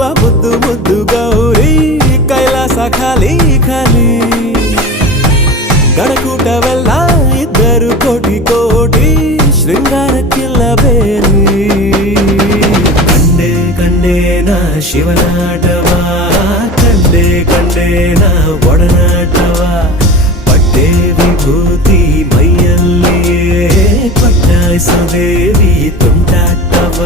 ಆ ಮುದ್ದು ಮುದ್ದು ಗೌರಿ ಕೈಲಾಸ ಖಾಲಿ ಖಾಲಿ ಗಡಕೂಟವೆಲ್ಲ ಇದ್ದರು ಕೋಟಿ ಕೋಟಿ ಶೃಂಗಾರಕ್ಕಿಲ್ಲ ಬೇಲಿ ಕಂಡೆ ಕಂಡೇನ ಶಿವನಾಟವ ಕಂಡೆ ಕಂಡೇನ ಒಡನಾಟವ ಪಟ್ಟೆ ವಿಭೂತಿ ಮೈಯಲ್ಲಿಯೇ ಪಟ್ಟಾಯಿಸೋ ದೇವಿ ತುಂಟಾಟವ